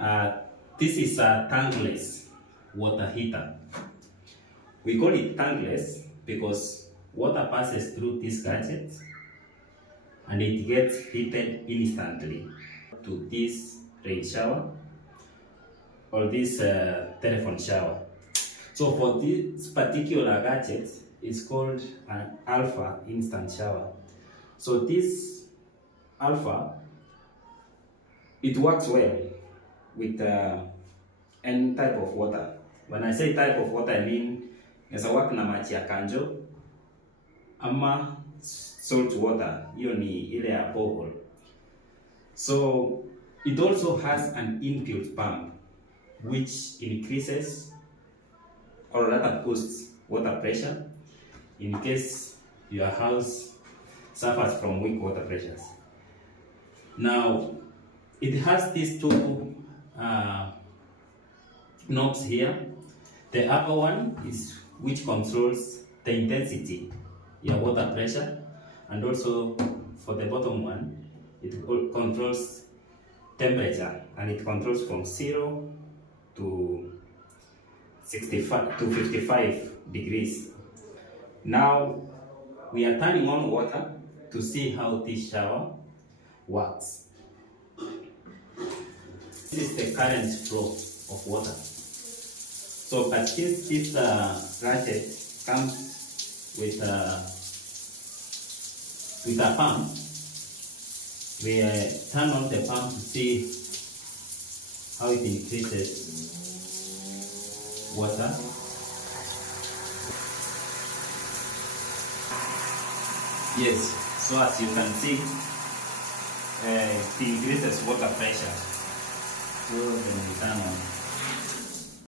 Uh, this is a tankless water heater. We call it tankless because water passes through this gadget and it gets heated instantly to this rain shower or this telephone shower. So for this particular gadget, it's called an alpha instant shower. So this alpha, it works well with any type of water. When I say type of water, I mean inaweza work na maji ya kanjo ama salt water, hiyo ni ile ya borehole. So it also has an inbuilt pump which increases or rather boosts water pressure in case your house suffers from weak water pressures. Now it has these two knobs here. The upper one is which controls the intensity, your water pressure, and also for the bottom one, it controls temperature, and it controls from 0 to 65 to 55 degrees. Now we are turning on water to see how this shower works. This is the current flow of water. So, but since this gadget comes with a pump, we turn on the pump to see how it increases water. Yes, so as you can see, it increases water pressure. So then we turn on.